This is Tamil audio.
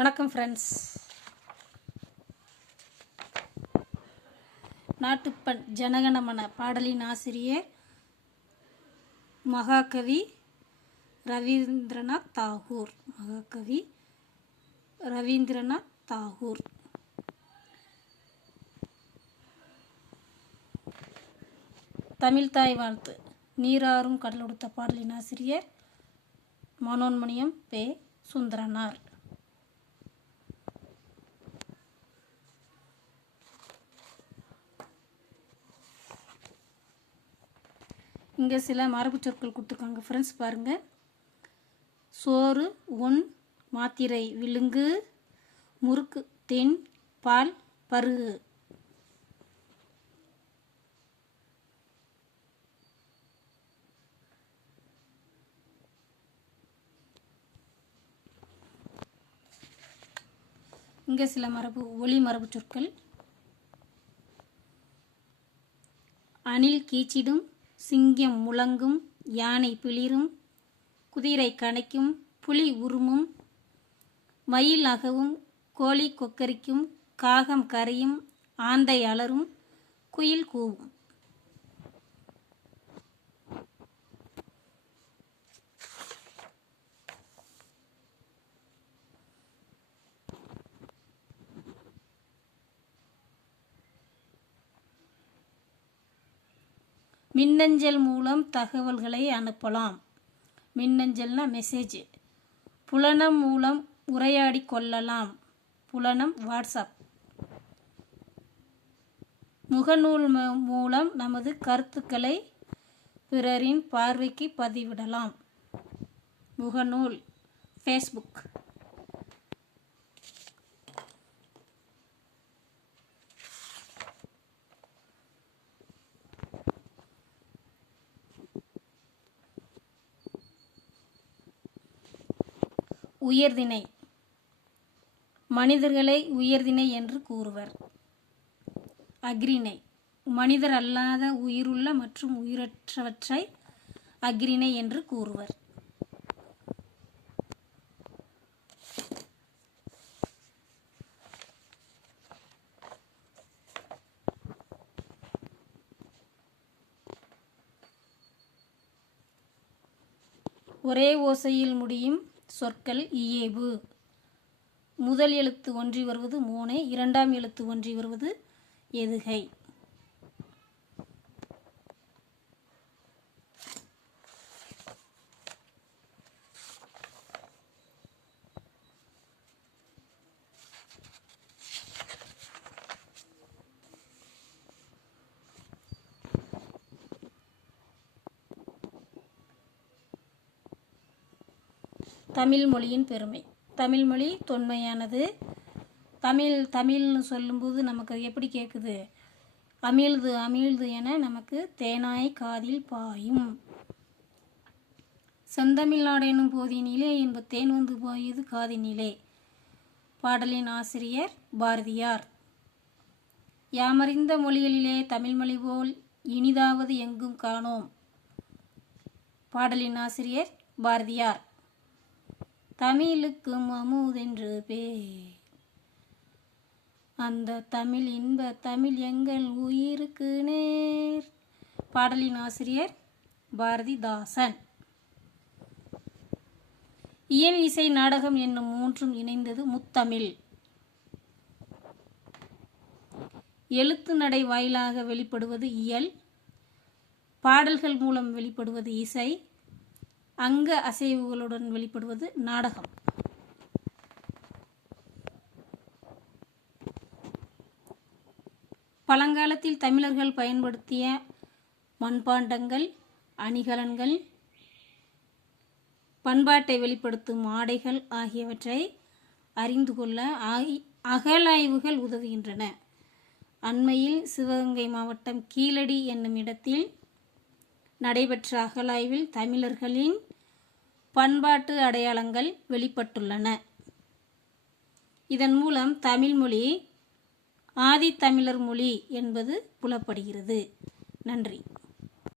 வணக்கம் ஃப்ரெண்ட்ஸ் நாட்டுப்பண் ஜனகணமன பாடலின் ஆசிரியர் மகாகவி ரவீந்திரநாத் தாகூர். மகாகவி ரவீந்திரநாத் தாகூர். தமிழ்தாய் வாழ்த்து. நீராறும் கடலொடுத்த பாடலின் ஆசிரியர் மனோன்மணியம் பே சுந்தரனார். இங்கே சில மரபு சொற்கள் கொடுத்துருக்காங்க. ஃப்ரெண்ட்ஸ் பாருங்கள் சோறு உன் மாத்திரை விழுங்கு முறுக்கு தென் பால் பருகு. இங்கே சில மரபு ஒளி மரபு சொற்கள். அணில் கீச்சிடும். சிங்கம் முழங்கும் யானை பிளிரும் குதிரை கணைக்கும் புலி உருமும் மயில் அகவும் கோழி கொக்கரிக்கும் காகம் கரையும் ஆந்தை அலரும் குயில் கூவும். மின்னஞ்சல் மூலம் தகவல்களை அனுப்பலாம். மின்னஞ்சல்னா மெசேஜ் புலனம் மூலம் உரையாடி கொள்ளலாம். புலனம் வாட்ஸ்அப். முகநூல் மூலம் நமது கருத்துக்களை பிறரின் பார்வைக்கு பதிவிடலாம். முகநூல். ஃபேஸ்புக் உயர்தினை மனிதர்களை உயர்திணை என்று கூறுவர். அக்ரிணை மனிதர் அல்லாத உயிருள்ள மற்றும் உயிரற்றவற்றை அக்ரிணை என்று கூறுவர். ஒரே ஓசையில் முடியும் சொற்கள் இயேபு. முதல் எழுத்து ஒன்றி வருவது மூனை இரண்டாம் எழுத்து ஒன்றி வருவது எதுகை. தமிழ் மொழியின் பெருமை. தமிழ் மொழி தொன்மையானது. தமிழ் தமிழ்னு சொல்லும்போது நமக்கு எப்படி கேட்குது? அமிழ்து அமிழ்து என நமக்கு தேனாய் காதில் பாயும். செந்தமிழ்நாடு எனும் போதினிலே என்ப தேன் வந்து பாயுது காதினிலே. பாடலின் ஆசிரியர் பாரதியார். யாமறிந்த மொழிகளிலே தமிழ்மொழி போல் இனிதாவது எங்கும் காணோம். பாடலின் ஆசிரியர் பாரதியார். தமிழுக்கு அமுதென்று பேர். அந்த தமிழ் இன்ப தமிழ் எங்கள் உயிருக்கு நேர். பாடலின் ஆசிரியர் பாரதிதாசன். இயல் இசை நாடகம் என்னும் மூன்றும் இணைந்தது முத்தமிழ். எழுத்து நடை வாயிலாக வெளிப்படுவது இயல். பாடல்கள் மூலம் வெளிப்படுவது இசை. அங்க அசைவுகளுடன் வெளிப்படுவது நாடகம். பழங்காலத்தில் தமிழர்கள் பயன்படுத்திய மண்பாண்டங்கள் அணிகலன்கள் பண்பாட்டை வெளிப்படுத்தும் ஆடைகள் ஆகியவற்றை அறிந்து கொள்ள அகலாய்வுகள் உதவுகின்றன. அண்மையில் சிவகங்கை மாவட்டம் கீழடி என்னும் இடத்தில் நடைபெற்ற அகழாய்வில் தமிழர்களின் பண்பாட்டு அடையாளங்கள் வெளிப்பட்டுள்ளன. இதன் மூலம் தமிழ்மொழி ஆதித்தமிழர் மொழி என்பது புலப்படுகிறது. நன்றி.